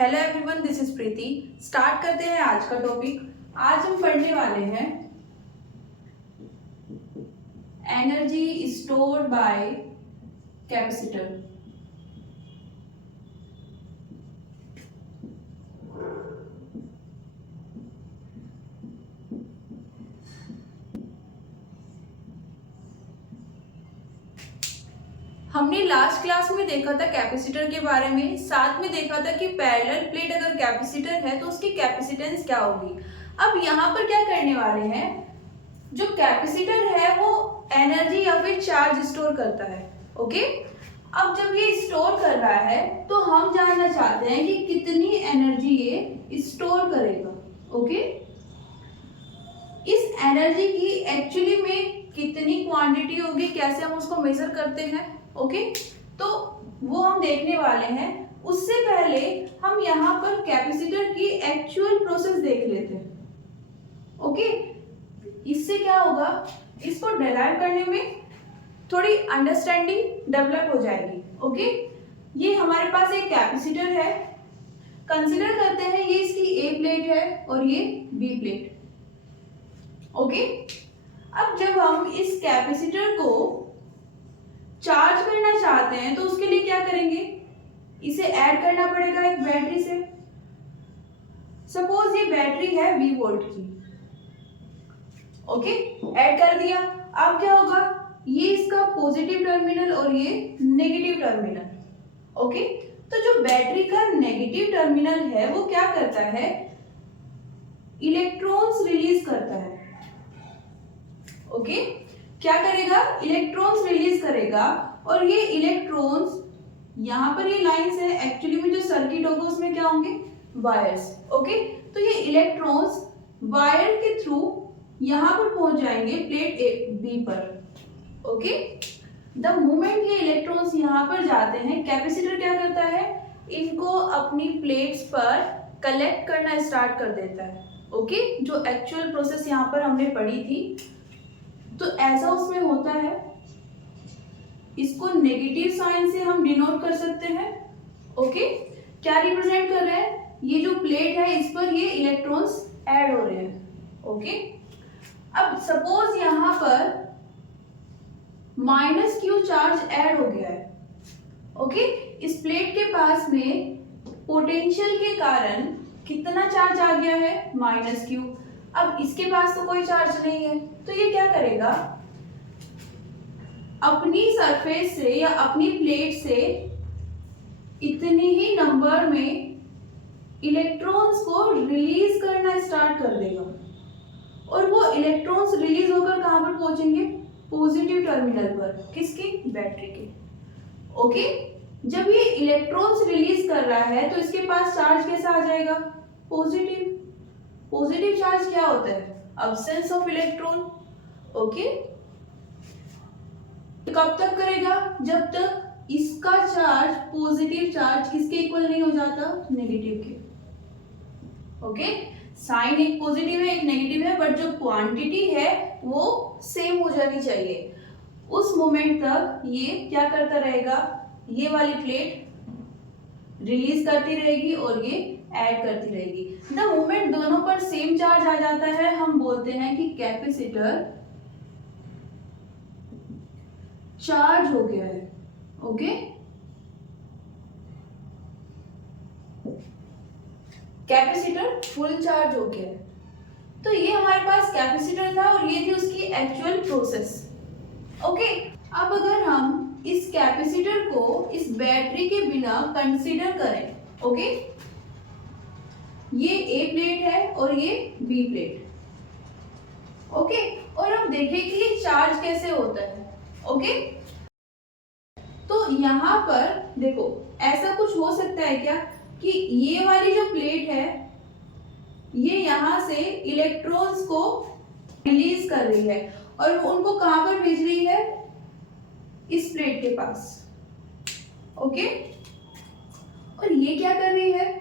Hello everyone, this is Preeti. Start करते हैं आज का टॉपिक। आज हम पढ़ने वाले हैं एनर्जी स्टोर्ड बाय कैपेसिटर। हमने लास्ट क्लास में देखा था कैपेसिटर के बारे में, साथ में देखा था कि पैरेलल प्लेट अगर कैपेसिटर है तो उसकी कैपेसिटेंस क्या होगी। अब यहाँ पर क्या करने वाले हैं, जो कैपेसिटर है वो एनर्जी या फिर चार्ज स्टोर करता है। ओके, अब जब ये स्टोर कर रहा है तो हम जानना चाहते हैं कि कितनी एनर्जी ये स्टोर करेगा। ओके, इस एनर्जी की एक्चुअली में कितनी क्वांटिटी होगी, कैसे हम उसको मेजर करते हैं। ओके, तो वो हम देखने वाले हैं। उससे पहले हम यहाँ पर कैपेसिटर की एक्चुअल प्रोसेस देख लेते हैं। ओके, इससे क्या होगा, इसको डिराइव करने में थोड़ी अंडरस्टैंडिंग डेवलप हो जाएगी। ओके, ये हमारे पास एक कैपेसिटर है, कंसिडर करते हैं ये इसकी ए प्लेट है और ये बी प्लेट। ओके, अब जब हम इस कैपेसिटर को चार्ज करना चाहते हैं तो उसके लिए क्या करेंगे, इसे ऐड करना पड़ेगा एक बैटरी से। सपोज ये बैटरी है 20 वोल्ट की। ओके, ऐड कर दिया। अब क्या होगा, ये इसका पॉजिटिव टर्मिनल और ये नेगेटिव टर्मिनल। ओके, तो जो बैटरी का नेगेटिव टर्मिनल है वो क्या करता है, इलेक्ट्रॉन्स रिलीज करता है। ओके, क्या करेगा, इलेक्ट्रॉन्स रिलीज करेगा और ये इलेक्ट्रॉन्स, यहाँ पर ये लाइंस है, एक्चुअली में जो सर्किट होगा उसमें क्या होंगे, वायर्स। ओके, तो ये इलेक्ट्रॉन्स वायर के थ्रू यहाँ पर पहुंच जाएंगे प्लेट ए बी पर। ओके, द मोमेंट ये इलेक्ट्रॉन्स यहाँ पर जाते हैं, कैपेसिटर क्या करता है, इनको अपनी प्लेट्स पर कलेक्ट करना स्टार्ट कर देता है। ओके, जो एक्चुअल प्रोसेस यहाँ पर हमने पढ़ी थी, तो ऐसा उसमें होता है। इसको नेगेटिव साइन से हम डिनोट कर सकते हैं। ओके, क्या रिप्रेजेंट कर रहे हैं, ये जो प्लेट है इस पर ये इलेक्ट्रॉन्स ऐड हो रहे हैं। ओके, अब सपोज यहाँ पर -q चार्ज ऐड हो गया है। ओके, इस प्लेट के पास में पोटेंशियल के कारण कितना चार्ज आ गया है, -q। अब इसके पास तो कोई चार्ज नहीं है, तो ये क्या करेगा, अपनी सरफेस से या अपनी प्लेट से इतनी ही नंबर में इलेक्ट्रॉन्स को रिलीज करना स्टार्ट कर देगा और वो इलेक्ट्रॉन्स रिलीज होकर कहां पर पहुंचेंगे, पॉजिटिव टर्मिनल पर, किसकी, बैटरी के। ओके, जब ये इलेक्ट्रॉन्स रिलीज कर रहा है तो इसके पास चार्ज कैसा आ जाएगा, पॉजिटिव। पॉजिटिव चार्ज क्या होता है, अब्सेंस ऑफ इलेक्ट्रॉन। ओके, कब तक करेगा, जब तक इसका चार्ज, पॉजिटिव चार्ज किसके इक्वल नहीं हो जाता, नेगेटिव के। ओके, साइन एक पॉजिटिव है एक नेगेटिव है, बट जो क्वांटिटी है वो सेम हो जानी चाहिए। उस मोमेंट तक ये क्या करता रहेगा, ये वाली प्लेट रिलीज करती रहेगी और ये ऐड करती रहेगी। द मोमेंट दोनों पर सेम चार्ज आ जाता है, हम बोलते हैं कि कैपेसिटर चार्ज हो गया है। ओके, कैपेसिटर फुल चार्ज हो गया है। तो ये हमारे पास कैपेसिटर था और ये थी उसकी एक्चुअल प्रोसेस। ओके, अब अगर हम इस कैपेसिटर को इस बैटरी के बिना कंसीडर करें, ओके, ये ए प्लेट है और ये बी प्लेट। ओके, और अब देखें कि ये चार्ज कैसे होता है। ओके, तो यहाँ पर देखो ऐसा कुछ हो सकता है क्या कि ये वाली जो प्लेट है ये यहाँ से इलेक्ट्रॉन्स को रिलीज कर रही है और उनको कहां पर भेज रही है, इस प्लेट के पास। ओके, और ये क्या कर रही है,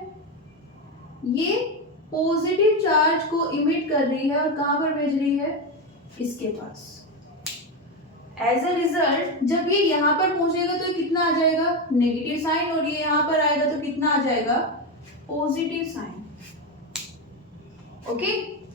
ये पॉजिटिव चार्ज को इमिट कर रही है और कहां पर भेज रही है, इसके पास। एज अ रिजल्ट जब ये यहाँ पर पहुंचेगा तो कितना आ जाएगा, नेगेटिव साइन, और ये यहाँ पर आएगा तो कितना आ जाएगा, पॉजिटिव साइन। ओके,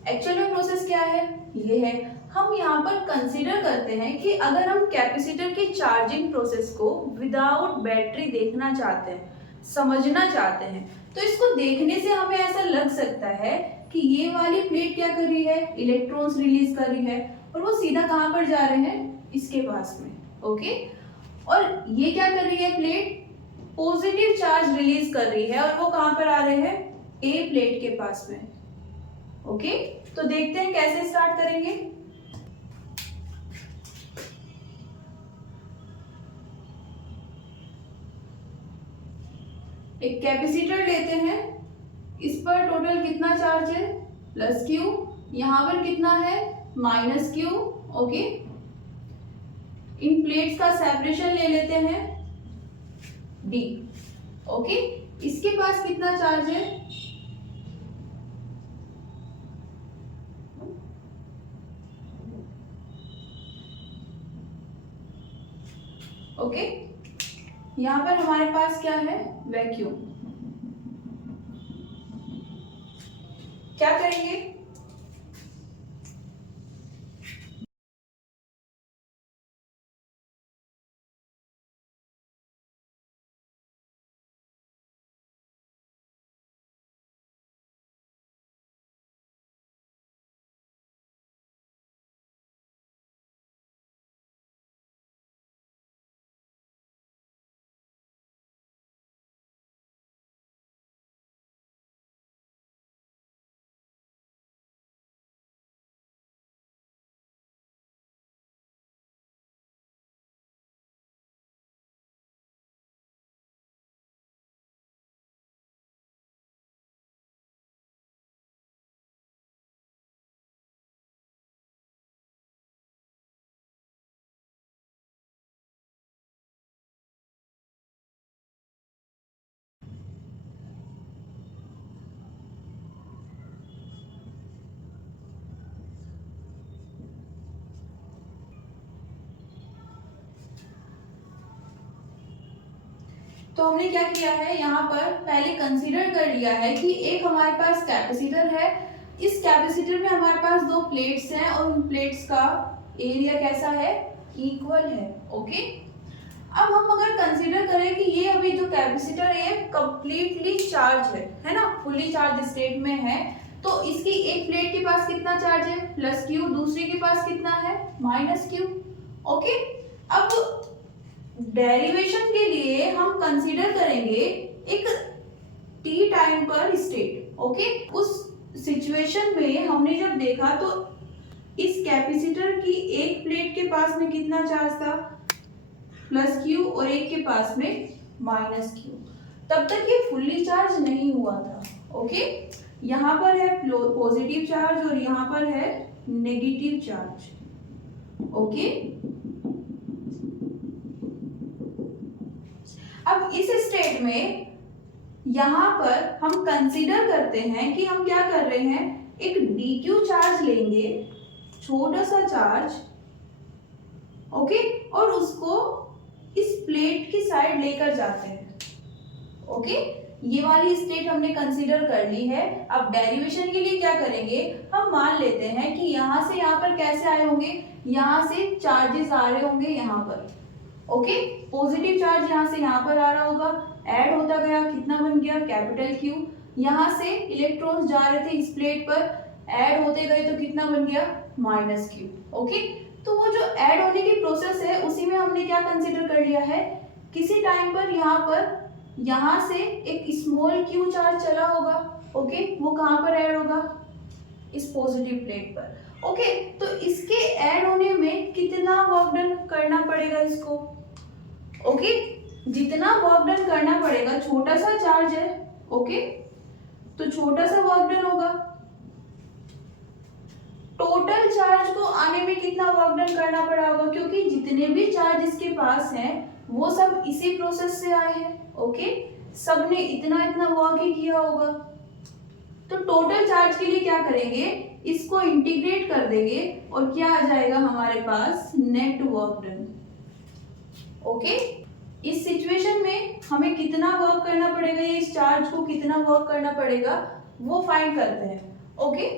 एक्चुअल में प्रोसेस क्या है, ये है। हम यहाँ पर कंसीडर करते हैं कि अगर हम कैपेसिटर की चार्जिंग प्रोसेस को विदाउट बैटरी देखना चाहते हैं, समझना चाहते हैं, तो इसको देखने से हमें ऐसा लग सकता है कि ये वाली प्लेट क्या कर रही है, इलेक्ट्रॉन्स रिलीज कर रही है, और वो सीधा कहाँ पर जा रहे हैं, इसके पास में। ओके, और ये क्या कर रही है, प्लेट पॉजिटिव चार्ज रिलीज कर रही है, और वो कहाँ पर आ रहे हैं, ए प्लेट के पास में। ओके, तो देखते हैं कैसे स्टार्ट करेंगे। एक कैपेसिटर लेते हैं, इस पर टोटल कितना चार्ज है, प्लस क्यू, यहां पर कितना है, माइनस क्यू। ओके, इन प्लेट्स का सेपरेशन ले लेते हैं डी। ओके, इसके पास कितना चार्ज है, ओके, यहां पर हमारे पास क्या है, वैक्यूम। क्या करेंगे, तो हमने क्या किया है, यहाँ पर पहले कंसीडर कर लिया है कि एक हमारे पास कैपेसिटर है, इस कैपेसिटर में हमारे पास दो प्लेट्स हैं, और उन प्लेट्स का एरिया कैसा है, इक्वल है। ओके, अब हम अगर कंसीडर करें कि ये अभी जो कैपेसिटर है कंप्लीटली चार्ज है ना, फुली चार्ज स्टेट में है, तो इसकी एक प्लेट के पास कितना चार्ज है, प्लस क्यू, दूसरी के पास कितना है, माइनस क्यू। ओके, अब डेरिवेशन के लिए हम कंसीडर करेंगे एक टी टाइम पर स्टेट। ओके, उस सिचुएशन में हमने जब देखा तो इस कैपेसिटर की एक प्लेट के पास में कितना चार्ज था, प्लस क्यू, और एक के पास में माइनस क्यू। तब तक ये फुल्ली चार्ज नहीं हुआ था। ओके, यहाँ पर है पॉजिटिव चार्ज और यहाँ पर है नेगेटिव चार्ज। ओके, अब इस स्टेट में यहां पर हम कंसीडर करते हैं कि हम क्या कर रहे हैं, एक dq चार्ज लेंगे, छोटा सा चार्ज। ओके, और उसको इस प्लेट की साइड लेकर जाते हैं। ओके, ये वाली स्टेट हमने कंसीडर कर ली है। अब डेरिवेशन के लिए क्या करेंगे, हम मान लेते हैं कि यहां से यहां पर कैसे आए होंगे, यहां से चार्जेस आ रहे होंगे यहाँ पर। ओके, पॉजिटिव चार्ज यहाँ से यहाँ पर आ रहा होगा, ऐड होता गया, कितना बन गया, कैपिटल क्यू। यहाँ से इलेक्ट्रॉन्स जा रहे थे इस प्लेट पर, ऐड होते गए तो कितना बन गया, माइनस क्यू। ओके, तो वो जो ऐड होने की प्रोसेस है उसी में हमने क्या कंसीडर कर लिया है, किसी टाइम पर यहाँ से एक स्मॉल क्यू चार्ज चला होगा। ओके, वो कहाँ पर ऐड होगा, इस पॉजिटिव प्लेट पर। ओके, तो इसके ऐड होने में कितना वर्क डन करना पड़ेगा इसको। ओके, जितना वर्क डन करना पड़ेगा, छोटा सा चार्ज है। ओके, तो छोटा सा वर्क डन होगा। टोटल चार्ज को आने में कितना वर्क डन करना पड़ा होगा, क्योंकि जितने भी चार्ज इसके पास हैं वो सब इसी प्रोसेस से आए हैं। ओके, सबने इतना इतना वर्क ही किया होगा। तो टोटल चार्ज के लिए क्या करेंगे, इसको इंटीग्रेट कर देंगे और क्या आ जाएगा हमारे पास, नेट वर्क डन। ओके, इस सिचुएशन में हमें कितना वर्क करना पड़ेगा, या इस चार्ज को कितना वर्क करना पड़ेगा, वो फाइंड करते हैं। ओके,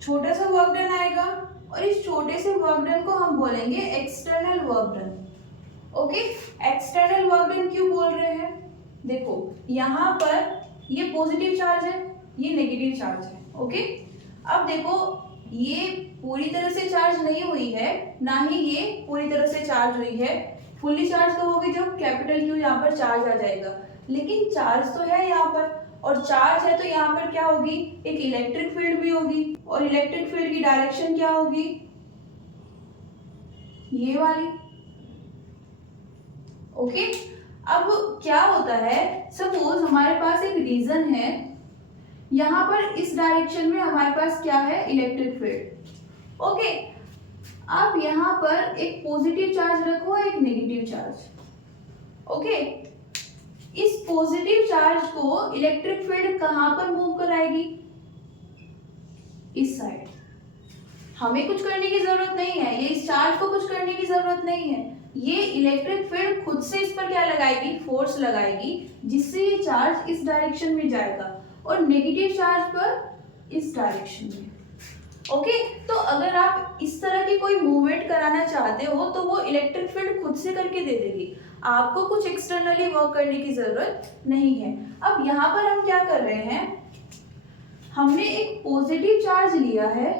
छोटा सा वर्क डन आएगा और इस छोटे से वर्क डन को हम बोलेंगे external work done. Okay, external work done क्यों बोल रहे हैं? देखो यहाँ पर ये पॉजिटिव चार्ज है, ये नेगेटिव चार्ज है। ओके, अब देखो ये पूरी तरह से चार्ज नहीं हुई है, ना ही ये पूरी तरह से चार्ज हुई है। फुल्ली चार्ज तो होगी जब कैपिटल क्यू यहाँ पर चार्ज आ जाएगा, लेकिन चार्ज तो है यहाँ पर, और चार्ज है तो यहाँ पर क्या होगी, एक इलेक्ट्रिक फील्ड भी होगी, और इलेक्ट्रिक फील्ड की डायरेक्शन क्या होगी, ये वाली। ओके, अब क्या होता है, सपोज हमारे पास एक रीजन है, यहाँ पर इस डायरेक्शन में हमारे पास क्या है, इलेक्ट्रिक फील्ड। ओके, अब यहाँ पर एक पॉजिटिव चार्ज रखो, एक नेगेटिव चार्ज। ओके, इस पॉजिटिव चार्ज को इलेक्ट्रिक फील्ड कहां पर मूव कराएगी, इस साइड। हमें कुछ करने की जरूरत नहीं है, ये इस चार्ज को कुछ करने की जरूरत नहीं है, ये इलेक्ट्रिक फील्ड खुद से इस पर क्या लगाएगी, फोर्स लगाएगी, जिससे ये चार्ज इस डायरेक्शन में जाएगा और नेगेटिव चार्ज पर इस डायरेक्शन में। ओके, तो अगर आप इस तरह की कोई मूवमेंट कराना चाहते हो तो वो इलेक्ट्रिक फील्ड खुद से करके दे देगी, आपको कुछ एक्सटर्नली वर्क करने की जरूरत नहीं है। अब यहाँ पर हम क्या कर रहे हैं, हमने एक पॉजिटिव चार्ज लिया है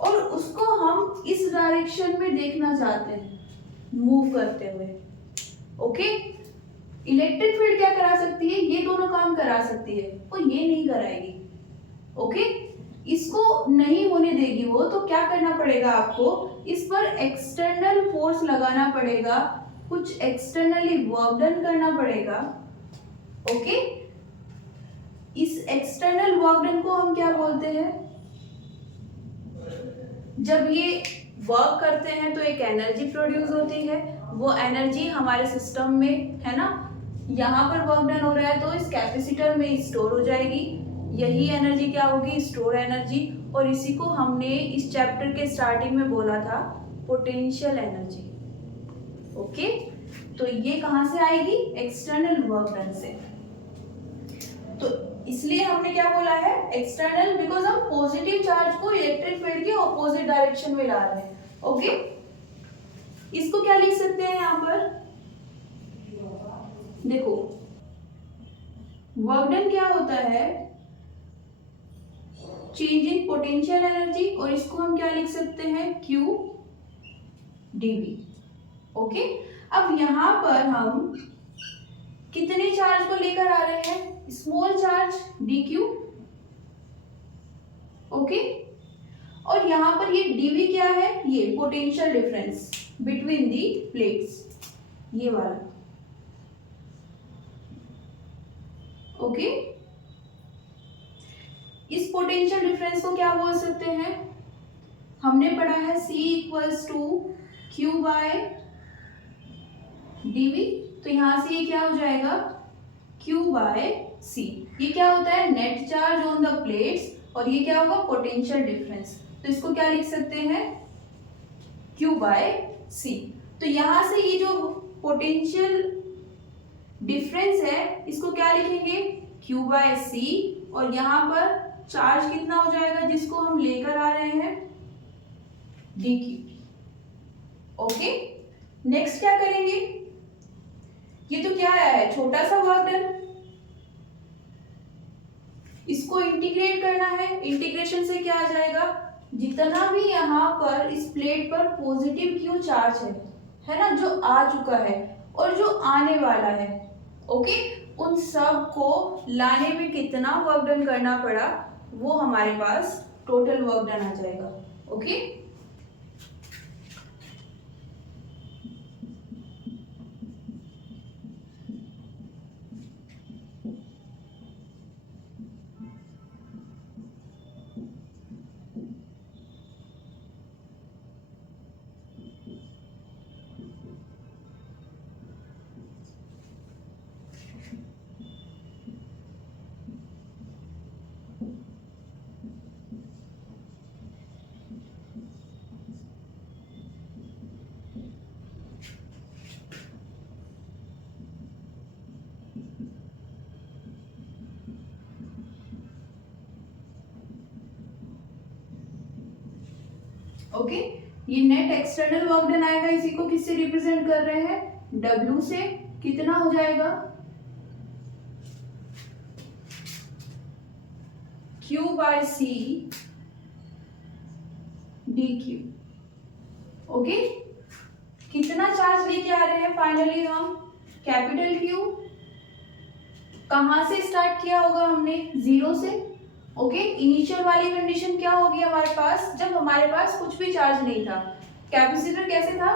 और उसको हम इस डायरेक्शन में देखना चाहते हैं मूव करते हुए। ओके, इलेक्ट्रिक फील्ड क्या करा सकती है, ये दोनों काम करा सकती है, वो ये नहीं कराएगी। ओके, इसको नहीं होने देगी वो, तो क्या करना पड़ेगा आपको, इस पर एक्सटर्नल फोर्स लगाना पड़ेगा, कुछ एक्सटर्नली वर्क डन करना पड़ेगा। ओके, इस एक्सटर्नल वर्क डन को हम क्या बोलते हैं, जब ये वर्क करते हैं तो एक एनर्जी प्रोड्यूस होती है, वो एनर्जी हमारे सिस्टम में है ना, यहाँ पर वर्क डन हो रहा है तो इस कैपेसिटर में स्टोर हो जाएगी, यही एनर्जी क्या होगी, स्टोर एनर्जी, और इसी को हमने इस चैप्टर के स्टार्टिंग में बोला था पोटेंशियल एनर्जी। ओके, तो ये कहां से आएगी, एक्सटर्नल वर्क डन से। तो इसलिए हमने क्या बोला है, एक्सटर्नल, बिकॉज हम पॉजिटिव चार्ज को इलेक्ट्रिक फील्ड के ऑपोजिट डायरेक्शन में ला रहे हैं। ओके, इसको क्या लिख सकते हैं यहाँ पर, देखो वर्क डन क्या होता है, चेंज इन पोटेंशियल एनर्जी, और इसको हम क्या लिख सकते हैं, Q dV। ओके, अब यहाँ पर हम कितने चार्ज को लेकर आ रहे हैं, स्मॉल चार्ज dq। ओके, और यहाँ पर ये dV क्या है, ये potential difference between the plates, ये वाला। ओके, इस पोटेंशियल डिफरेंस को क्या बोल सकते हैं, हमने पढ़ा है C equals to Q by dV, तो यहां से ये क्या हो जाएगा, Q बाय C। ये क्या होता है, net charge on the plates, और ये क्या होगा, पोटेंशियल डिफरेंस, तो इसको क्या लिख सकते हैं, Q बाय C। तो यहां से ये जो पोटेंशियल डिफरेंस है इसको क्या लिखेंगे, Q बाय C, और यहाँ पर चार्ज कितना हो जाएगा जिसको हम लेकर आ रहे हैं, dq। ओके, नेक्स्ट क्या करेंगे, ये तो क्या आया है, छोटा सा वर्क डन, इसको इंटीग्रेट करना है, इंटीग्रेशन से क्या आ जाएगा, जितना भी यहाँ पर इस प्लेट पर पॉजिटिव क्यू चार्ज है ना, जो आ चुका है और जो आने वाला है, ओके, उन सब को लाने में कितना वर्क डन करना पड़ा, वो हमारे पास टोटल वर्क डन आ जाएगा। ओके, ओके, ये नेट एक्सटर्नल वर्क डन आएगा, इसी को किससे रिप्रेजेंट कर रहे हैं, W से। कितना हो जाएगा, Q/C dq। ओके, कितना चार्ज लेके आ रहे हैं फाइनली हम, कैपिटल Q। कहां से स्टार्ट किया होगा हमने, 0 से। ओके, इनिशियल वाली कंडीशन क्या होगी हमारे पास, जब हमारे पास कुछ भी चार्ज नहीं था, कैपेसिटर कैसे था,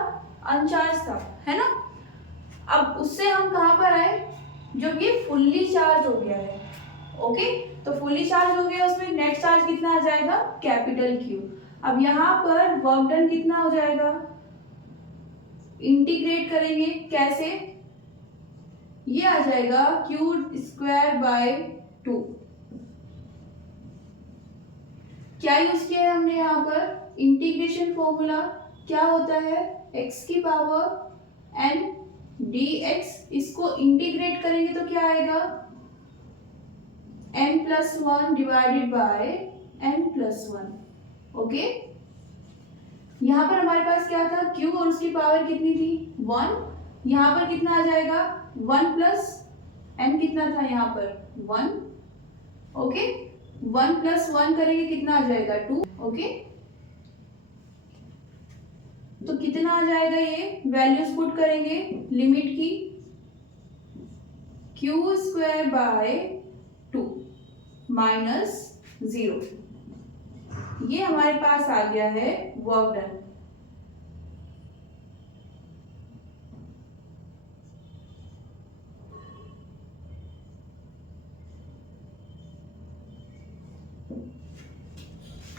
अनचार्ज था, है ना। अब उससे हम कहां पर आए, जब ये फुल्ली चार्ज हो गया है। ओके, तो फुल्ली चार्ज हो गया, उसमें नेट चार्ज कितना आ जाएगा, कैपिटल Q। अब यहाँ पर वर्क डन कितना हो जाएगा, इंटीग्रेट करेंगे कैसे, ये आ जाएगा Q²/2। क्या यूज किया है हमने यहाँ पर, इंटीग्रेशन फॉर्मूला क्या होता है, x की पावर n dx। इसको इंटीग्रेट करेंगे तो क्या आएगा, n+1 divided by n+1। Okay, यहाँ पर हमारे पास क्या था, q और उसकी पावर कितनी थी, 1। यहाँ पर कितना आ जाएगा, 1 प्लस n कितना था यहाँ पर, 1। ओके, 1 + 1 करेंगे कितना आ जाएगा, 2। ओके, तो कितना आ जाएगा, ये वैल्यूज पुट करेंगे लिमिट की, Q²/2 -0। ये हमारे पास आ गया है वर्क डन।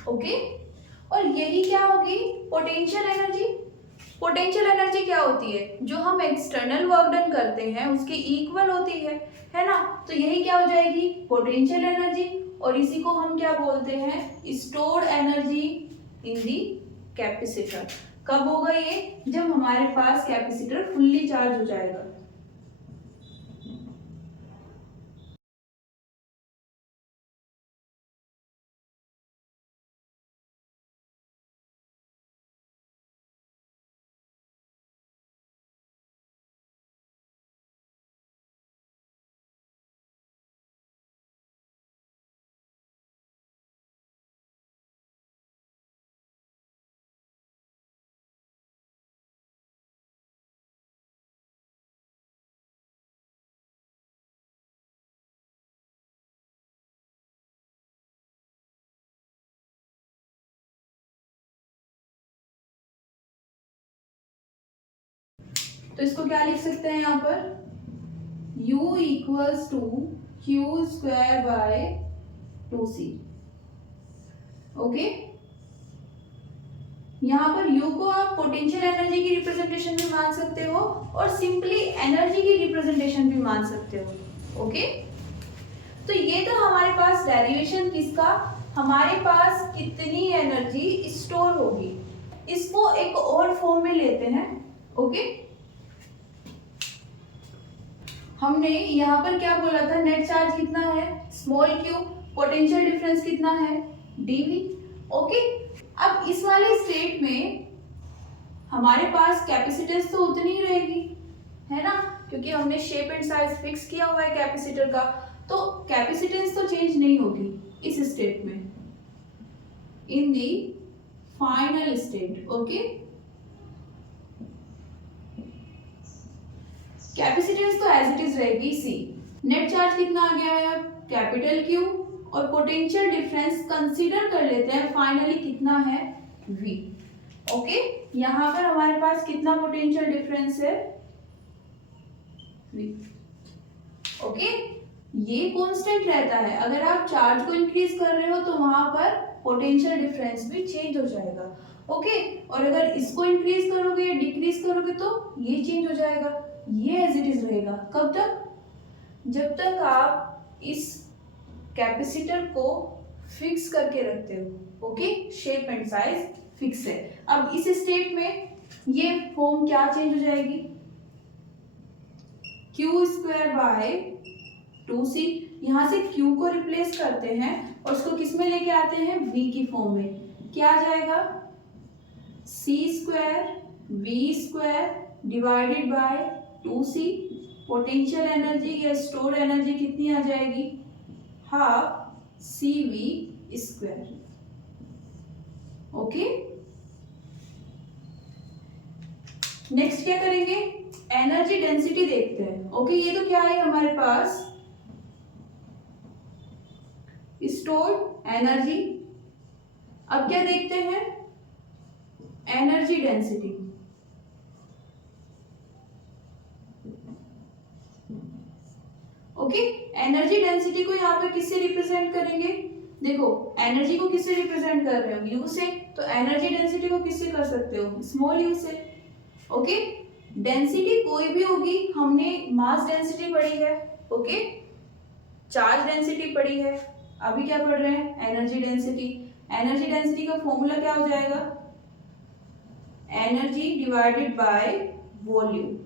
ओके, और यही क्या होगी, पोटेंशियल एनर्जी। पोटेंशियल एनर्जी क्या होती है, जो हम एक्सटर्नल वर्क डन करते हैं उसके इक्वल होती है ना। तो यही क्या हो जाएगी, पोटेंशियल एनर्जी। और इसी को हम क्या बोलते हैं, stored energy in the capacitor. कब होगा ये, जब हमारे पास कैपेसिटर फुल्ली चार्ज हो जाएगा। तो इसको क्या लिख सकते हैं यहाँ पर, U = Q²/2c। ओके, यहाँ पर U को आप पोटेंशियल एनर्जी की रिप्रेजेंटेशन भी मान सकते हो और सिंपली एनर्जी की रिप्रेजेंटेशन भी मान सकते हो। ओके, तो ये तो हमारे पास डेरिवेशन किसका, हमारे पास कितनी एनर्जी स्टोर होगी, इसको एक और फॉर्म में लेते हैं। ओके, हमने यहाँ पर क्या बोला था, नेट चार्ज कितना है, स्मॉल q, पोटेंशियल डिफरेंस कितना है, dv। ओके, अब इस वाले स्टेट में हमारे पास कैपेसिटेंस तो उतनी ही रहेगी, है ना, क्योंकि हमने शेप एंड साइज फिक्स किया हुआ है कैपेसिटर का, तो कैपेसिटेंस तो चेंज नहीं होगी इस स्टेट में, in the final state. Okay, capacitance तो एज इट इज रहेगी C। नेट चार्ज कितना आ गया है अब कैपिटल क्यू, और पोटेंशियल डिफरेंस कंसीडर कर लेते हैं फाइनली कितना है V। ओके, यहाँ पर हमारे पास कितना पोटेंशियल डिफरेंस है V। ओके, ये कांस्टेंट रहता है, अगर आप चार्ज को इंक्रीज कर रहे हो तो वहां पर पोटेंशियल डिफरेंस भी चेंज हो जाएगा। ओके, और अगर इसको इंक्रीज करोगे या डिक्रीज करोगे तो ये चेंज हो जाएगा, ये एज इट इज रहेगा। कब तक? जब तक आप इस कैपेसिटर को फिक्स करके रखते हो। Okay, shape and size fix है। अब इस स्टेट में ये फॉर्म क्या चेंज हो जाएगी, क्यू स्क्वायर बाय 2c, यहाँ से q को रिप्लेस करते हैं और उसको किस में लेके आते हैं v की फॉर्म में, क्या आ जाएगा c square v square divided bye 2c। Potential energy या स्टोर एनर्जी कितनी आ जाएगी, half cv square. Okay, next क्या करेंगे, एनर्जी डेंसिटी देखते हैं। ओके, ये तो क्या है हमारे पास स्टोर्ड एनर्जी। अब क्या देखते हैं, energy density. Okay, energy density को यहाँ पर किससे रिप्रेजेंट करेंगे, देखो एनर्जी को किससे रिप्रेजेंट कर रहे हो, यू से, तो एनर्जी डेंसिटी को किससे कर सकते हो, स्मॉल यू से। ओके, डेंसिटी कोई भी होगी, हमने मास डेंसिटी पढ़ी है, ओके, चार्ज डेंसिटी पढ़ी है, अभी क्या पढ़ रहे हैं, एनर्जी डेंसिटी। एनर्जी डेंसिटी का फॉर्मूला क्या हो जाएगा, energy divided by volume.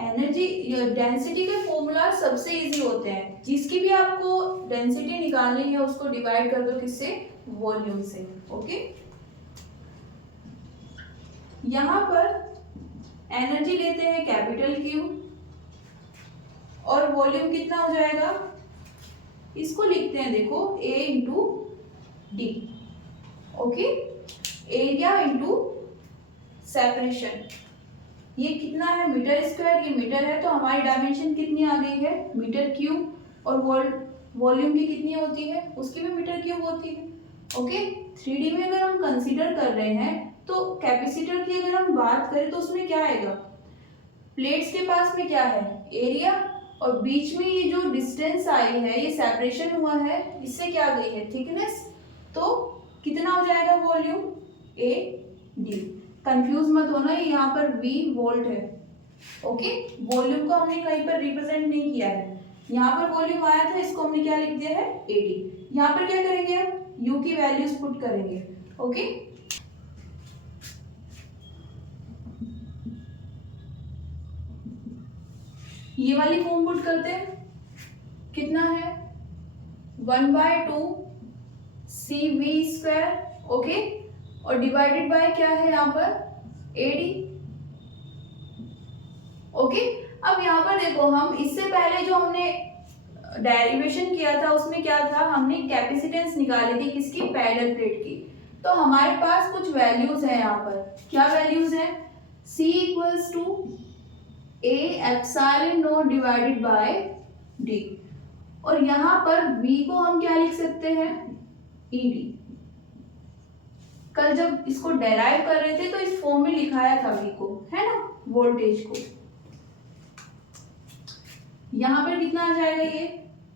Energy density के फॉर्मूला सबसे इजी होते हैं, जिसकी भी आपको डेंसिटी निकालनी है उसको डिवाइड कर दो किससे, वॉल्यूम से। ओके, यहां पर एनर्जी लेते हैं कैपिटल क्यू और वॉल्यूम कितना हो जाएगा, इसको लिखते हैं देखो A into D. Okay, area into separation, ये कितना है मीटर स्क्वायर, ये मीटर है, तो हमारी डायमेंशन कितनी आ गई है मीटर क्यूब, और वॉल्यूम की कितनी होती है, उसकी भी मीटर क्यूब होती है। ओके, 3D में अगर हम कंसीडर कर रहे हैं तो कैपेसिटर की अगर हम बात करें तो उसमें क्या आएगा, प्लेट्स के पास में क्या है एरिया, और बीच में ये जो डिस्टेंस आई है, ये सेपरेशन हुआ है, इससे क्या गई है थिकनेस, तो कितना हो जाएगा वॉल्यूम A D। कंफ्यूज मत होना, ये यहाँ पर V वोल्ट है। ओके, वॉल्यूम को हमने कहीं पर रिप्रेजेंट नहीं किया है, यहाँ पर वॉल्यूम आया था, इसको हमने क्या लिख दिया है AD। यहाँ पर क्या करेंगे हम, U की वैल्यूज पुट करेंगे। ओके, ये वाली फॉर्म पुट करते हैं, कितना है 1/2 CV स्क्वायर। ओके, और डिवाइडेड बाय क्या है यहाँ पर AD। ओके, अब यहाँ पर देखो, हम इससे पहले जो हमने डेरिवेशन किया था उसमें क्या था, हमने कैपेसिटेंस निकाली थी किसकी, पैरेलल प्लेट की। तो हमारे पास कुछ वैल्यूज है यहाँ पर, क्या वैल्यूज है, C equals to A epsilon naught divided by D, और यहाँ पर V को हम क्या लिख सकते हैं ED। कल जब इसको डेराइव कर रहे थे तो इस फॉर्म में लिखाया था V को, है ना, वोल्टेज को। यहाँ पर कितना आ जाएगा ये,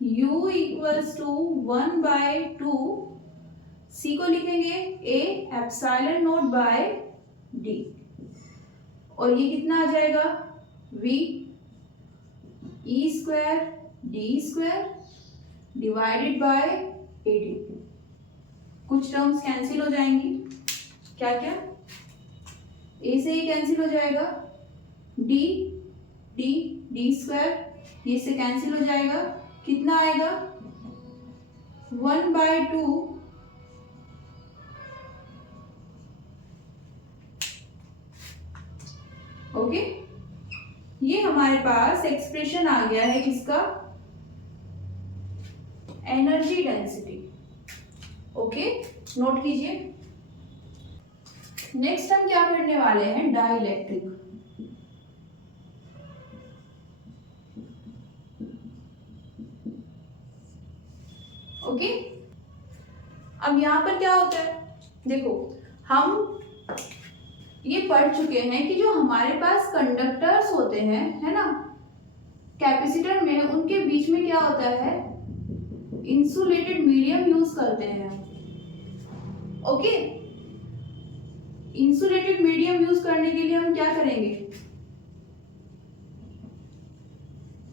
U इक्वल्स टू 1/2 C को लिखेंगे A epsilon naught by D, और ये कितना आ जाएगा V E square D square divided by AD। कुछ टर्म्स कैंसिल हो जाएंगी, क्या क्या, A से ही कैंसिल हो जाएगा, D D D स्क्वायर, ये से कैंसिल हो जाएगा, कितना आएगा 1/2 ओके। ये हमारे पास एक्सप्रेशन आ गया है किसका, एनर्जी डेंसिटी। ओके, नोट कीजिए। नेक्स्ट हम क्या पढ़ने वाले हैं, डाइलेक्ट्रिक। ओके, अब यहाँ पर क्या होता है, देखो हम ये पढ़ चुके हैं कि जो हमारे पास कंडक्टर्स होते हैं, है ना, कैपेसिटर में, उनके बीच में क्या होता है, इंसुलेटेड मीडियम यूज करते हैं। ओके, इंसुलेटेड मीडियम यूज करने के लिए हम क्या करेंगे,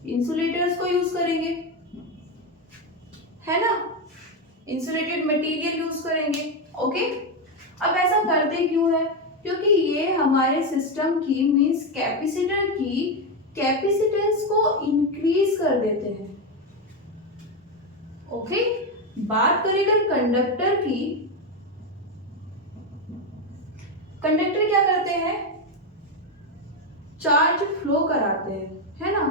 इंसुलेटर्स को यूज करेंगे, है ना, इंसुलेटेड मटेरियल यूज करेंगे। ओके, अब ऐसा करते क्यों है, क्योंकि ये हमारे सिस्टम की मींस कैपेसिटर की कैपेसिटेंस को इंक्रीज कर देते हैं। ओके, बात करें अगर कंडक्टर की, कंडक्टर क्या करते हैं, चार्ज फ्लो कराते हैं, है ना।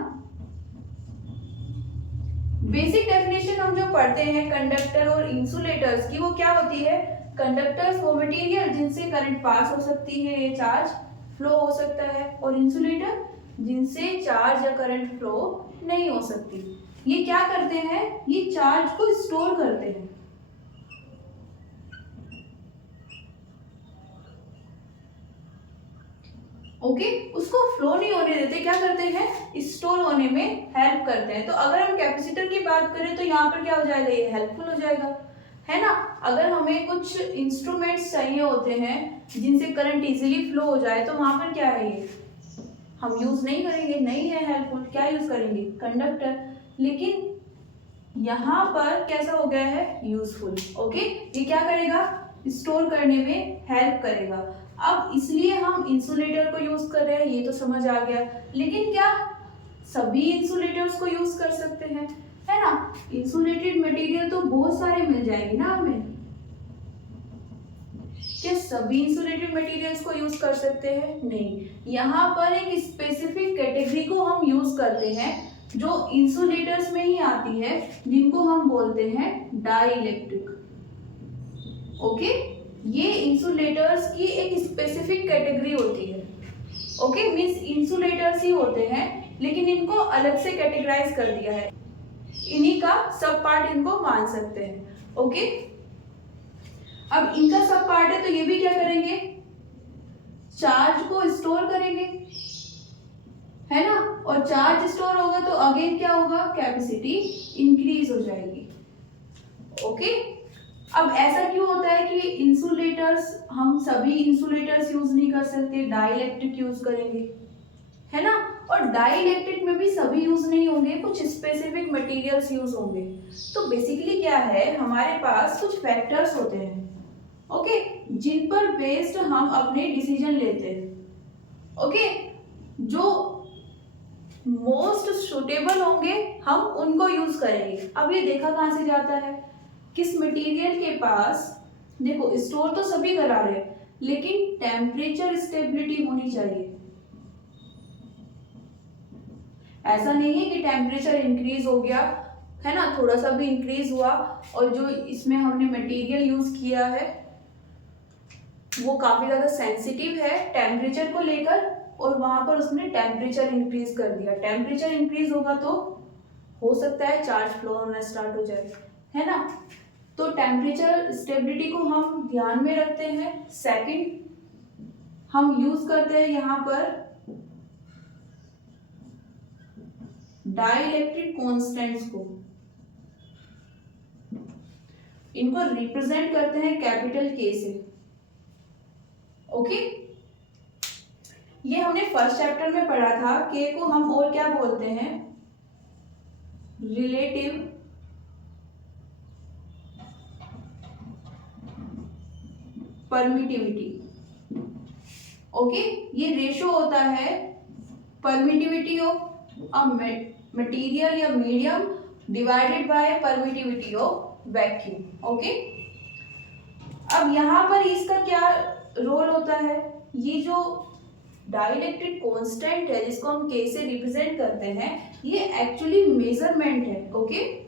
बेसिक डेफिनेशन हम जो पढ़ते हैं कंडक्टर और इंसुलेटर्स की, वो क्या होती है, कंडक्टर्स वो मटेरियल जिनसे करंट पास हो सकती है, ये चार्ज फ्लो हो सकता है, और इंसुलेटर जिनसे चार्ज या करंट फ्लो नहीं हो सकती। ये क्या करते हैं, ये चार्ज को स्टोर करते हैं। ओके, उसको फ्लो नहीं होने देते, क्या करते हैं, स्टोर होने में हेल्प करते हैं। तो अगर हम कैपेसिटर की बात करें तो यहाँ पर क्या हो जाएगा, ये हेल्पफुल हो जाएगा, है ना। अगर हमें कुछ इंस्ट्रूमेंट्स चाहिए होते हैं जिनसे करंट इजीली फ्लो हो जाए, तो वहां पर क्या है, ये हम यूज नहीं करेंगे, नहीं है हेल्पफुल, क्या यूज करेंगे, कंडक्टर। लेकिन यहाँ पर कैसा हो गया है, यूजफुल। ओके, ये क्या करेगा, स्टोर करने में हेल्प करेगा। अब इसलिए हम इंसुलेटर को यूज कर रहे हैं, ये तो समझ आ गया। लेकिन क्या सभी इंसुलेटर्स को यूज कर सकते हैं, है ना। इंसुलेटेड मटेरियल तो बहुत सारे मिल जाएंगे ना हमें, क्या सभी इंसुलेटेड मटेरियल्स को यूज कर सकते हैं, नहीं। यहाँ पर एक स्पेसिफिक कैटेगरी को हम यूज करते हैं जो इंसुलेटर्स में ही आती है, जिनको हम बोलते हैं डाइइलेक्ट्रिक। ओके, ये इंसुलेटर्स की एक स्पेसिफिक कैटेगरी होती है। ओके, मींस इंसुलेटर्स ही होते हैं, लेकिन इनको अलग से कैटेगराइज कर दिया है, इन्हीं का सब पार्ट इनको मान सकते हैं। ओके, अब इनका सब पार्ट है, तो ये भी क्या करेंगे, चार्ज को स्टोर करेंगे, है ना। और चार्ज स्टोर होगा तो अगेन क्या होगा, कैपेसिटी इंक्रीज हो जाएगी। ओके, अब ऐसा क्यों होता है कि इंसुलेटर्स, हम सभी इंसुलेटर्स यूज नहीं कर सकते, डाइइलेक्ट्रिक यूज करेंगे, है ना। और डाइइलेक्ट्रिक में भी सभी यूज नहीं होंगे, कुछ स्पेसिफिक मटेरियल्स यूज होंगे। तो बेसिकली क्या है, हमारे पास कुछ फैक्टर्स होते हैं, ओके, जिन पर बेस्ड हम अपने डिसीजन लेते हैं। ओके, जो मोस्ट सुटेबल होंगे हम उनको यूज करेंगे। अब ये देखा कहां से जाता है, किस मटेरियल के पास, देखो स्टोर तो सभी करा रहे हैं, लेकिन टेम्परेचर स्टेबिलिटी होनी चाहिए। ऐसा नहीं है कि टेम्परेचर इंक्रीज हो गया, है ना, थोड़ा सा भी इंक्रीज हुआ और जो इसमें हमने मटेरियल यूज किया है वो काफी ज्यादा सेंसिटिव है टेम्परेचर को लेकर, और वहां पर उसने टेम्परेचर इंक्रीज कर दिया। टेम्परेचर इंक्रीज होगा तो हो सकता है चार्ज फ्लो होना स्टार्ट हो जाए, है ना। तो टेम्परेचर स्टेबिलिटी को हम ध्यान में रखते हैं। सेकंड, हम यूज करते हैं यहाँ पर डाइइलेक्ट्रिक कांस्टेंट्स को, इनको रिप्रेजेंट करते हैं कैपिटल के से। ओके, ये हमने फर्स्ट चैप्टर में पढ़ा था, के को हम और क्या बोलते हैं, रिलेटिव परमिटिविटी। ओके, ये रेशो होता है परमिटिविटी ऑफ अ मटेरियल या medium divided by permittivity of vacuum. Okay, अब यहाँ पर इसका क्या रोल होता है, ये जो डाइइलेक्ट्रिक कांस्टेंट है जिसको हम के से रिप्रेजेंट करते हैं, ये एक्चुअली मेजरमेंट है। ओके,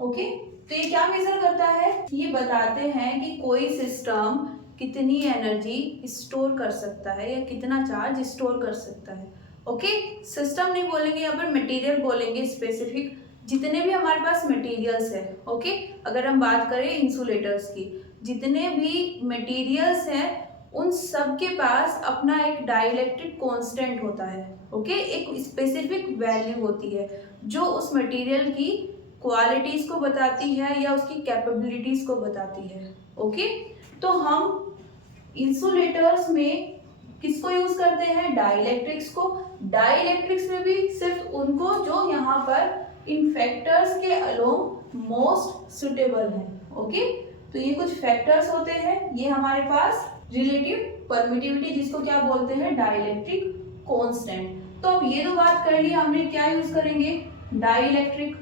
ओके, तो ये क्या मेजर करता है, ये बताते हैं कि कोई सिस्टम कितनी एनर्जी स्टोर कर सकता है या कितना चार्ज स्टोर कर सकता है। ओके, सिस्टम नहीं बोलेंगे, यहाँ पर मटेरियल बोलेंगे स्पेसिफिक, जितने भी हमारे पास मटेरियल्स है। ओके, अगर हम बात करें इंसुलेटर्स की, जितने भी मटेरियल्स हैं उन सब के पास अपना एक डाइलेक्ट्रिक कांस्टेंट होता है। ओके, एक स्पेसिफिक वैल्यू होती है जो उस मटेरियल की क्वालिटीज को बताती है या उसकी कैपेबिलिटीज को बताती है। ओके, तो हम इंसुलेटर्स में किसको यूज करते हैं? डाइलेक्ट्रिक्स को। डाइलेक्ट्रिक्स में भी सिर्फ उनको जो यहाँ पर इन फैक्टर्स के अलोंग मोस्ट सुटेबल है। ओके, तो ये कुछ फैक्टर्स होते हैं, ये हमारे पास रिलेटिव परमिटिविटी, जिसको क्या बोलते हैं? Dielectric constant. तो अब ये दो बात कर ली हमने, क्या यूज करेंगे? डाइलेक्ट्रिक।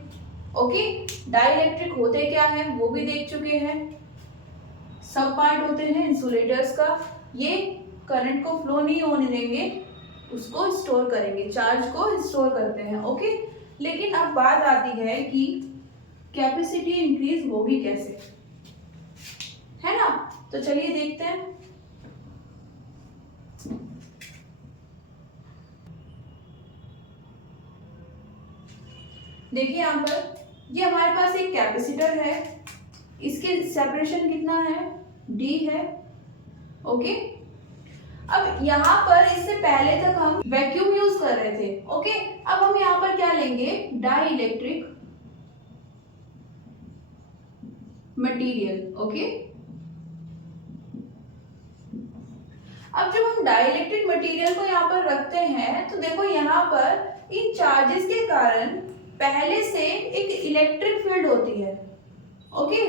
ओके, डाइलेक्ट्रिक होते क्या है वो भी देख चुके हैं। सब पार्ट होते हैं इंसुलेटर्स का, ये करंट को फ्लो नहीं होने देंगे, उसको स्टोर करेंगे, चार्ज को स्टोर करते हैं। ओके, लेकिन अब बात आती है कि कैपेसिटी इंक्रीज होगी कैसे, है ना? तो चलिए देखते हैं। देखिए यहाँ पर ये हमारे पास एक कैपेसिटर है, इसके सेपरेशन कितना है? D है। ओके, अब यहाँ पर इससे पहले तक हम वैक्यूम यूज कर रहे थे। ओके, अब हम यहाँ पर क्या लेंगे? Dielectric material. ओके, अब जब हम डाइलेक्ट्रिक मटेरियल को यहाँ पर रखते हैं तो देखो यहाँ पर इन चार्जेस के कारण पहले से एक इलेक्ट्रिक फील्ड होती है। ओके,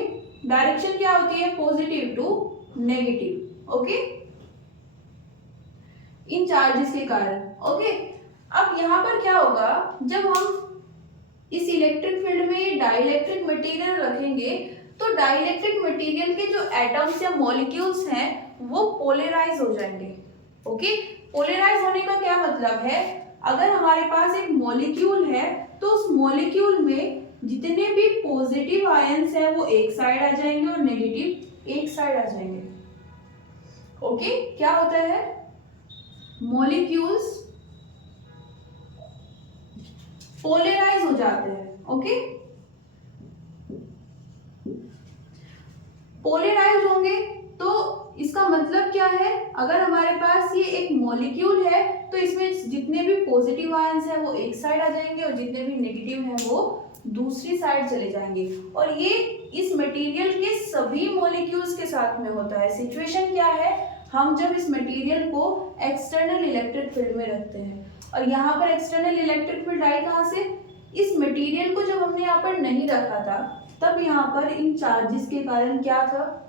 डायरेक्शन क्या होती है? Positive to negative. ओके, इन चार्जेस के कारण। ओके, अब यहाँ पर क्या होगा? जब हम इस इलेक्ट्रिक फील्ड में डाइलेक्ट्रिक मटेरियल रखेंगे तो डाइलेक्ट्रिक मटेरियल के जो एटम्स या मॉलिक्यूल्स हैं वो पोलराइज हो जाएंगे। ओके, पोलराइज होने का क्या मतलब है? अगर हमारे पास एक मॉलिक्यूल है तो उस मॉलिक्यूल में जितने भी पॉजिटिव आयंस हैं वो एक साइड आ जाएंगे और नेगेटिव एक साइड आ जाएंगे। ओके, क्या होता है? मॉलिक्यूल्स पोलराइज हो जाते हैं। ओके, पोलराइज होंगे तो इसका मतलब क्या है? अगर हमारे पास ये एक मॉलिक्यूल है तो इसमें जितने भी पॉजिटिव आयंस हैं वो एक साइड आ जाएंगे और जितने भी नेगेटिव हैं वो दूसरी साइड चले जाएंगे। और ये इस मटेरियल के सभी मॉलिक्यूल्स के साथ में होता है। सिचुएशन क्या है? हम जब इस मटेरियल को एक्सटर्नल इलेक्ट्रिक फील्ड में रखते हैं, और यहाँ पर एक्सटर्नल इलेक्ट्रिक फील्ड आई कहाँ से? इस मटेरियल को जब हमने यहाँ पर नहीं रखा था तब यहाँ पर इन चार्जेस के कारण क्या था?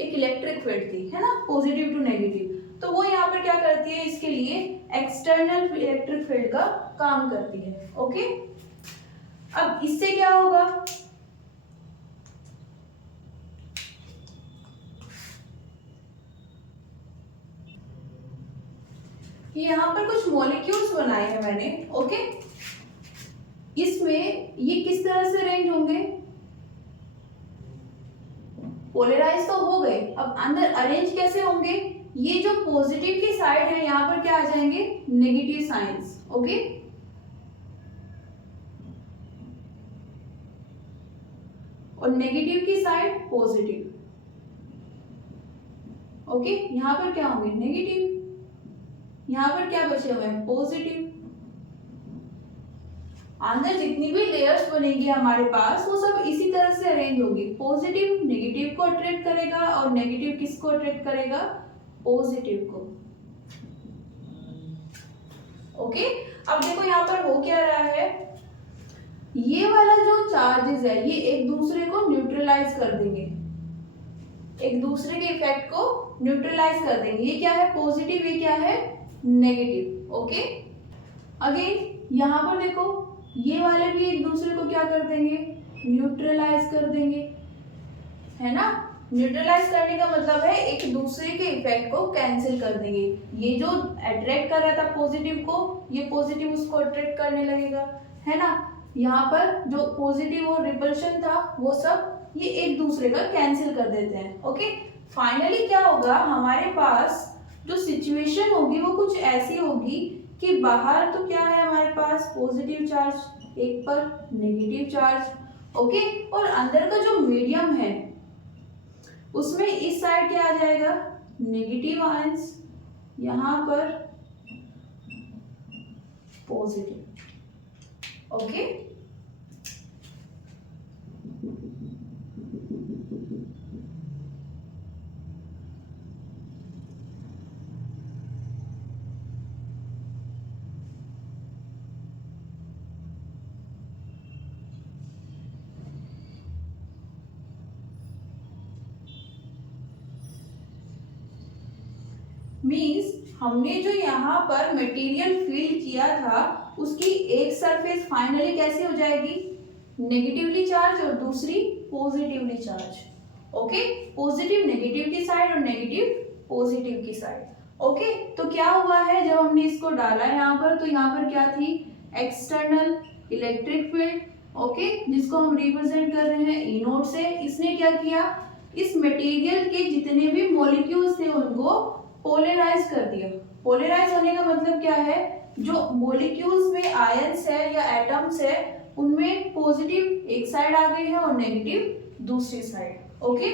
एक इलेक्ट्रिक फील्ड थी, है ना, पॉजिटिव टू नेगेटिव। तो वो यहाँ पर क्या करती है? इसके लिए एक्सटर्नल इलेक्ट्रिक फील्ड का काम करती है। ओके, अब इससे क्या होगा? यहाँ पर कुछ मॉलिक्यूल्स बनाए हैं मैंने। ओके, इसमें ये किस तरह से अरेंज होंगे? पोलराइज तो हो गए, अब अंदर अरेंज कैसे होंगे? ये जो पॉजिटिव की साइड है यहाँ पर क्या आ जाएंगे? Negative science. ओके, और नेगेटिव की साइड पॉजिटिव। ओके, यहाँ पर क्या होंगे? नेगेटिव। यहाँ पर क्या बचे हुए हैं? पॉजिटिव। अंदर जितनी भी लेयर्स बनेगी हमारे पास वो सब इसी तरह से अरेंज होगी। पॉजिटिव नेगेटिव को अट्रैक्ट करेगा और नेगेटिव किसको अट्रैक्ट करेगा? पॉजिटिव को। ओके, अब देखो यहाँ पर हो क्या रहा है? ये वाला जो चार्जेस है ये एक दूसरे को न्यूट्रलाइज कर देंगे, एक दूसरे के इफेक्ट को न्यूट्रलाइज कर देंगे। ये क्या है? पॉजिटिव, ये क्या है? नेगेटिव। ओके, अगेन यहाँ पर देखो ये वाले भी एक दूसरे को क्या कर देंगे? न्यूट्रलाइज कर देंगे, है ना। न्यूट्रलाइज करने का मतलब है एक दूसरे के इफेक्ट को कैंसिल कर देंगे। ये जो अट्रैक्ट कर रहा था पॉजिटिव को, ये पॉजिटिव उसको अट्रैक्ट करने लगेगा, है ना। यहाँ पर जो पॉजिटिव और रिपल्शन था वो सब ये एक दूसरे का कैंसिल कर देते हैं। ओके, फाइनली क्या होगा, हमारे पास जो सिचुएशन होगी वो कुछ ऐसी होगी कि बाहर तो क्या है हमारे पास पॉजिटिव चार्ज, एक पर नेगेटिव चार्ज, ओके, और अंदर का जो मीडियम है उसमें इस साइड क्या आ जाएगा, नेगेटिव आयंस, यहां पर पॉजिटिव, ओके। मीन्स हमने जो यहाँ पर मटेरियल फील किया था उसकी एक सरफेस फाइनली कैसे हो जाएगी, नेगेटिवली चार्ज और दूसरी positively charge, okay, positive negative की साइड और नेगेटिव पॉजिटिव की साइड, ओके। तो क्या हुआ है जब हमने इसको डाला यहाँ पर, तो यहाँ पर क्या थी, एक्सटर्नल इलेक्ट्रिक फील्ड, ओके, जिसको हम रिप्रेजेंट कर रहे हैं ई नोट से। इसने क्या किया, इस मटेरियल के जितने भी मॉलिक्यूल्स थे उनको पोलराइज कर दिया। पोलराइज होने का मतलब क्या है, जो मॉलिक्यूल्स में आयंस है या एटम्स है उनमें पॉजिटिव एक साइड आ गई है और नेगेटिव दूसरी साइड, ओके।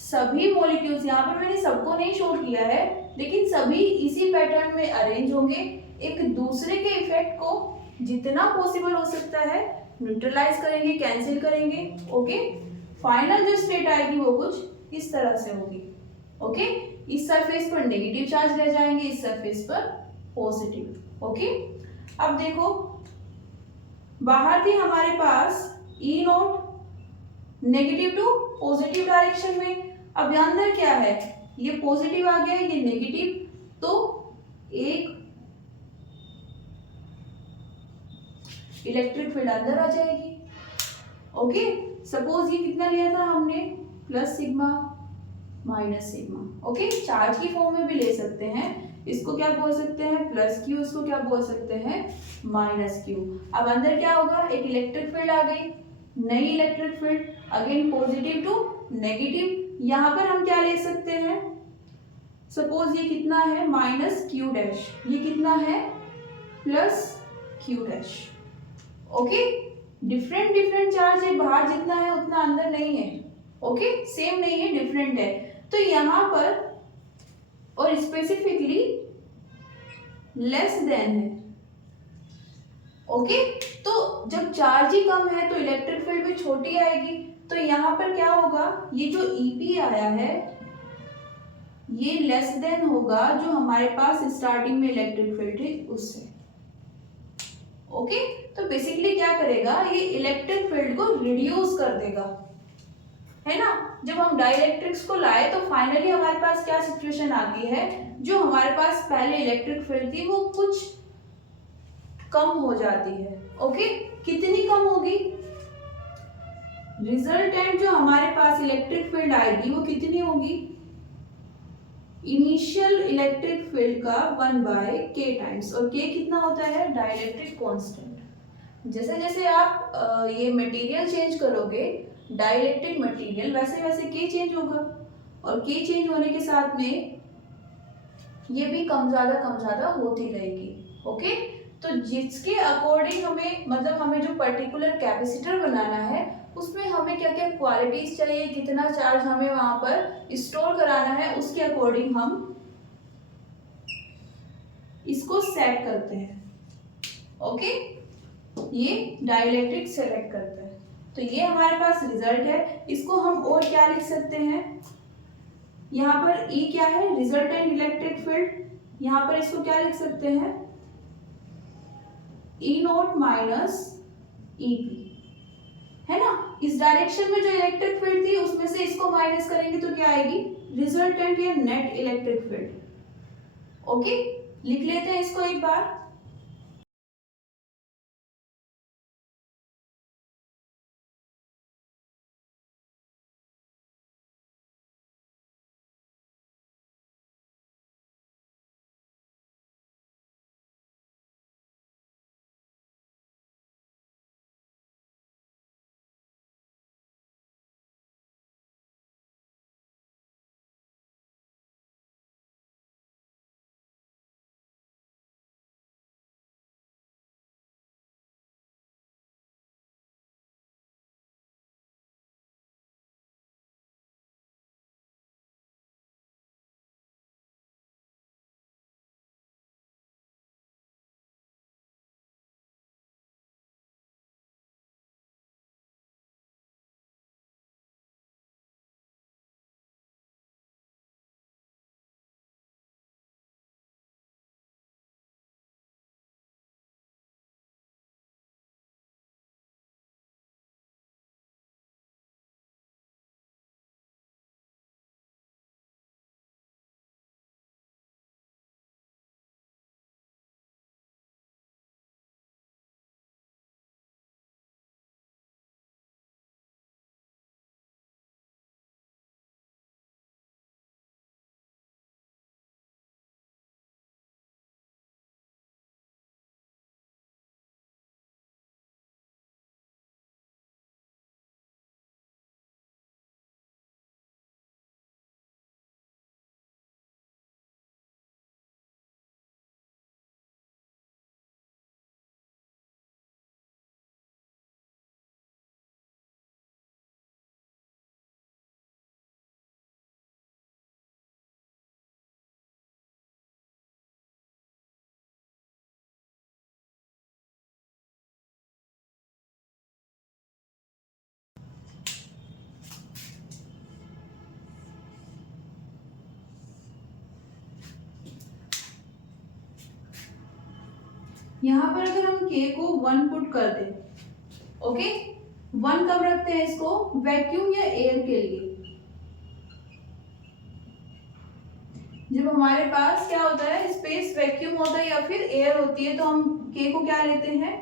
सभी मॉलिक्यूल्स, यहाँ पर मैंने सबको नहीं शो किया है, लेकिन सभी इसी पैटर्न में अरेंज होंगे, एक दूसरे के इफेक्ट को जितना पॉसिबल हो सकता है न्यूट्रलाइज करेंगे, कैंसिल करेंगे, ओके। फाइनल जो स्टेट आएगी वो कुछ इस तरह से होगी, ओके। इस सरफेस पर नेगेटिव चार्ज रह जाएंगे, इस सरफेस पर पॉजिटिव, ओके। अब देखो बाहर थी हमारे पास E naught negative to positive direction में, अब अंदर क्या है, ये पॉजिटिव आ गया, ये नेगेटिव, तो एक इलेक्ट्रिक फील्ड अंदर आ जाएगी, ओके। सपोज ये कितना लिया था हमने, plus sigma minus sigma, okay. Charge की फॉर्म में भी ले सकते हैं, इसको क्या बोल सकते हैं प्लस क्यू, इसको क्या बोल सकते हैं माइनस क्यू। अब अंदर क्या होगा, एक इलेक्ट्रिक फील्ड आ गई, नई electric field, again positive to negative. यहां पर हम क्या ले सकते हैं, सपोज ये कितना है माइनस क्यू डैश, ये कितना है plus Q dash, okay. Different different charge है, बाहर जितना है उतना अंदर नहीं है, ओके, सेम नहीं है, डिफरेंट है। तो यहां पर और स्पेसिफिकली लेस देन है, ओके। तो जब चार्ज ही कम है तो इलेक्ट्रिक फील्ड भी छोटी आएगी, तो यहां पर क्या होगा, ये जो ईपी आया है ये लेस देन होगा जो हमारे पास स्टार्टिंग में इलेक्ट्रिक फील्ड थी उससे, ओके। तो बेसिकली क्या करेगा, ये इलेक्ट्रिक फील्ड को रिड्यूस कर देगा, है ना। जब हम डाइलेक्ट्रिक्स को लाए तो फाइनली हमारे पास क्या सिचुएशन आती है, जो हमारे पास पहले इलेक्ट्रिक फील्ड थी वो कुछ कम हो जाती है, ओके। कितनी कम होगी, रिजल्टेंट जो हमारे पास इलेक्ट्रिक फील्ड आएगी वो कितनी होगी, इनिशियल इलेक्ट्रिक फील्ड का 1/k टाइम्स, और k कितना होता है, डाइलेक्ट्रिक कांस्टेंट। जैसे जैसे आप ये मटेरियल चेंज करोगे, डाइलेक्ट्रिक मटेरियल, वैसे वैसे k चेंज होगा, और k चेंज होने के साथ में ये भी कम ज्यादा होती रहेगी, ओके। तो जिसके अकॉर्डिंग हमें, मतलब हमें जो पर्टिकुलर कैपेसिटर बनाना है उसमें हमें क्या क्या क्वालिटीज चाहिए, कितना चार्ज हमें वहां पर स्टोर कराना है, उसके अकॉर्डिंग हम इसको सेट करते हैं, ओके। ये डाइलेक्ट्रिक सेलेक्ट करता है। तो ये हमारे पास रिजल्ट है, इसको हम और क्या लिख सकते हैं, यहाँ पर E क्या है, रिजल्टेंट इलेक्ट्रिक फील्ड, यहाँ पर इसको क्या लिख सकते हैं, E नोट माइनस EP, है ना। इस डायरेक्शन में जो इलेक्ट्रिक फील्ड थी उसमें से इसको माइनस करेंगे तो क्या आएगी, रिजल्टेंट या नेट इलेक्ट्रिक फील्ड, ओके। लिख लेते हैं इसको एक बार, यहाँ पर अगर हम k को 1 पुट कर दें, ओके, 1 कब रखते हैं इसको, वैक्यूम या एयर के लिए। जब हमारे पास क्या होता है, स्पेस वैक्यूम होता है या फिर एयर होती है, तो हम k को क्या लेते हैं,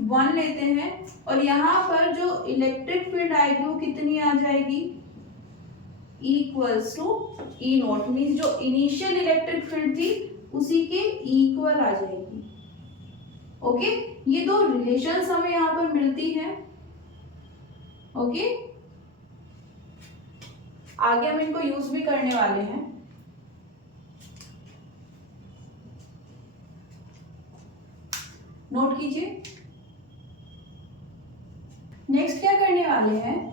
1 लेते हैं। और यहाँ पर जो इलेक्ट्रिक फील्ड आएगी वो कितनी आ जाएगी, equals to E naught, means जो इनिशियल इलेक्ट्रिक फील्ड थी उसी के इक्वल आ जाएगी। ओके, ये दो रिलेशंस हमें यहाँ पर मिलती हैं। ओके, आगे हम इनको यूज भी करने वाले हैं। नोट कीजिए। नेक्स्ट क्या करने वाले हैं,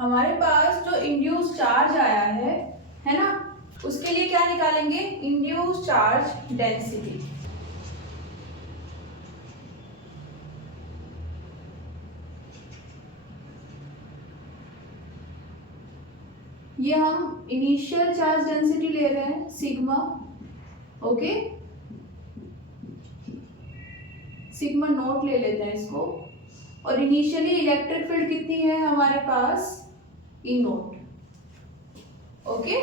हमारे पास जो इंड्यूस चार्ज आया है ना, उसके लिए क्या निकालेंगे, इंड्यूस चार्ज डेंसिटी। ये हम इनिशियल चार्ज डेंसिटी ले रहे हैं सिग्मा। ओके, सिग्मा नोट ले लेते हैं इसको। और इनिशियली इलेक्ट्रिक फील्ड कितनी है हमारे पास, E note. Okay,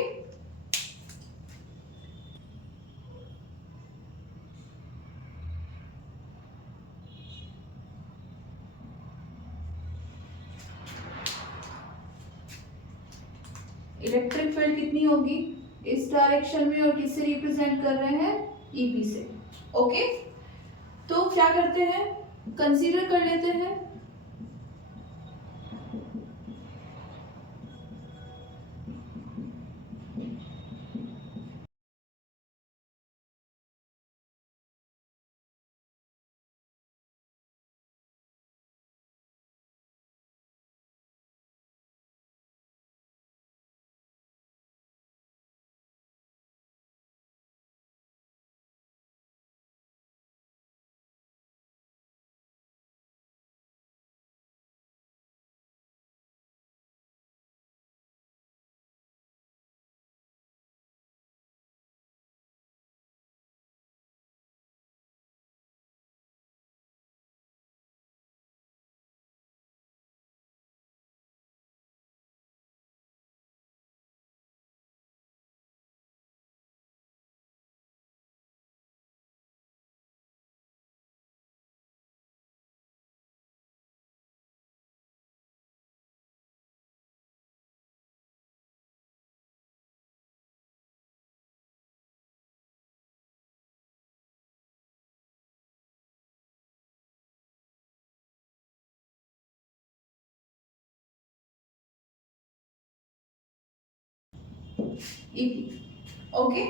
electric field कितनी होगी, इस डायरेक्शन में, और किससे रिप्रेजेंट कर रहे हैं, ईपी से। ओके, तो क्या करते हैं, कंसीडर कर लेते हैं ईपी। ओके,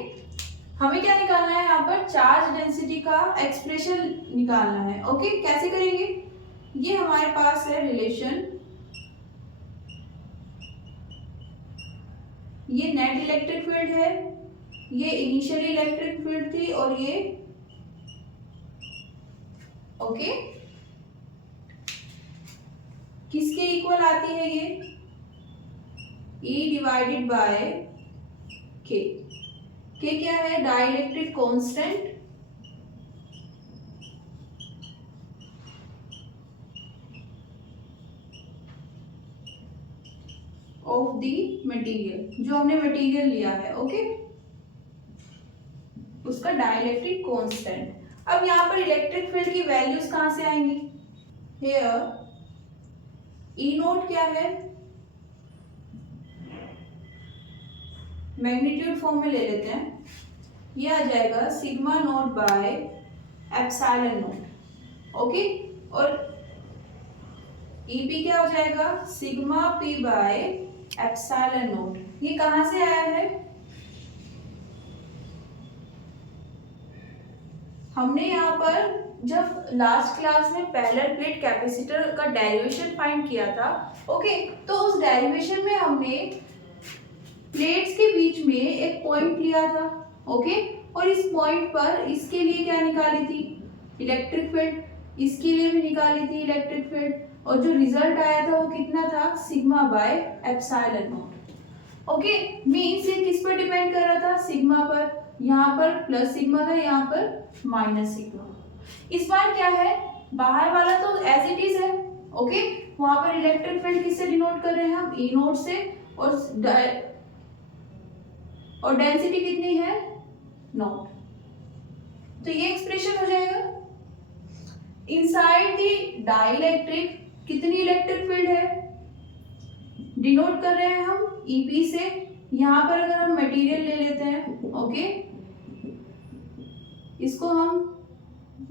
हमें क्या निकालना है यहाँ पर, चार्ज डेंसिटी का एक्सप्रेशन निकालना है। ओके, कैसे करेंगे, ये हमारे पास है रिलेशन, ये नेट इलेक्ट्रिक फील्ड है, ये इनिशियल इलेक्ट्रिक फील्ड थी, और ये ओके किसके इक्वल आती है, ये E divided by K। K क्या है, dielectric constant of the material, जो हमने मटेरियल लिया है। ओके, उसका डाइलेक्ट्रिक कांस्टेंट। अब यहाँ पर इलेक्ट्रिक फील्ड की वैल्यूज कहाँ से आएंगी, हियर E नोट क्या है, मैग्नीट्यूड फॉर्म में ले लेते हैं, ये आ जाएगा sigma naught bye epsilon naught. Okay, और ईपी क्या हो जाएगा, sigma P by epsilon naught. ये कहाँ से आया है, हमने यहाँ पर जब लास्ट क्लास में पैरेलल प्लेट कैपेसिटर का डेरिवेशन फाइंड किया था, ओके, तो उस डेरिवेशन में हमने प्लेट्स के बीच में एक पॉइंट लिया था, ओके, और इस पॉइंट पर इसके लिए क्या निकाली थी, इलेक्ट्रिक फील्ड, इसके लिए भी निकाली थी इलेक्ट्रिक फील्ड, और जो रिजल्ट आया था वो कितना था, sigma bye epsilon naught. Okay, means ये किस पर डिपेंड कर रहा था, सिग्मा पर, यहाँ पर प्लस सिग्मा था, यहाँ पर माइनस सिग्मा। इस बार क्या है, बाहर वाला तो एज इट इज है, ओके, वहां पर इलेक्ट्रिक फील्ड किससे डिनोट कर रहे हैं हम, ई नोट से, और डेंसिटी कितनी है, नॉट। तो ये एक्सप्रेशन हो जाएगा। इनसाइड द डाइलेक्ट्रिक कितनी इलेक्ट्रिक फील्ड है, डिनोट कर रहे हैं हम ईपी से। यहाँ पर अगर हम मटेरियल ले लेते हैं, ओके, इसको हम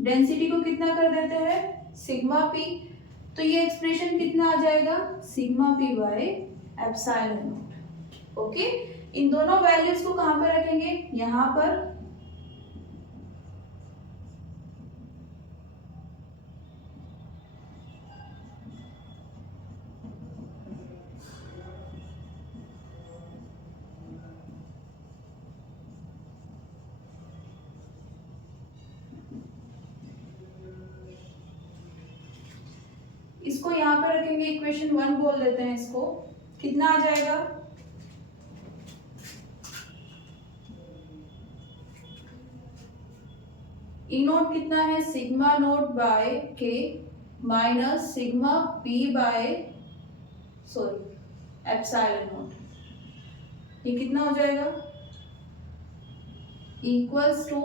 डेंसिटी को कितना कर देते हैं, सिग्मा पी, तो ये एक्सप्रेशन कितना आ जाएगा, sigma P by epsilon naught. Okay, इन दोनों वैल्यूज को कहां पर रखेंगे, यहां पर, इसको यहां पर रखेंगे, इक्वेशन 1 बोल देते हैं इसको, कितना आ जाएगा, ई नोट कितना है, sigma naught by K minus sigma P by epsilon naught. ये कितना हो जाएगा, equals to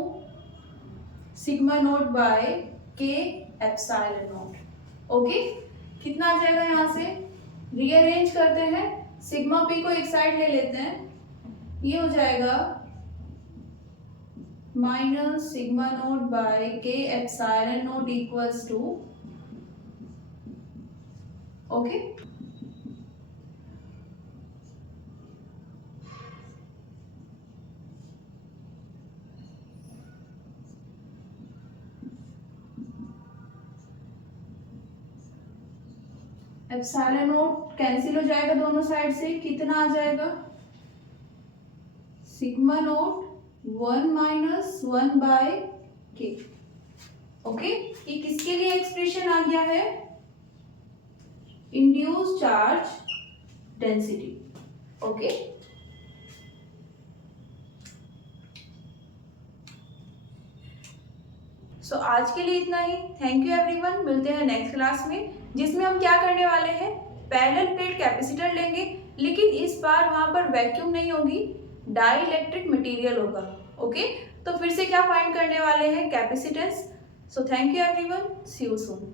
sigma naught by K epsilon naught. Okay, कितना आ जाएगा, यहां से रीअरेंज करते हैं, सिग्मा पी को एक साइड ले लेते हैं, ये हो जाएगा minus sigma naught by K epsilon naught equals to, okay, epsilon naught cancel हो जाएगा दोनों साइड से, कितना आ जाएगा, sigma naught 1 minus 1 by K. Okay, ये किसके लिए एक्सप्रेशन आ गया है, induced charge density. Okay, so आज के लिए इतना ही। थैंक यू एवरीवन, मिलते हैं नेक्स्ट क्लास में, जिसमें हम क्या करने वाले हैं, पैरेलल प्लेट कैपेसिटर लेंगे, लेकिन इस बार वहां पर वैक्यूम नहीं होगी, डाइलेक्ट्रिक मटेरियल होगा। ओके, तो फिर से क्या फाइंड करने वाले हैं, capacitance. So thank you everyone, see you soon.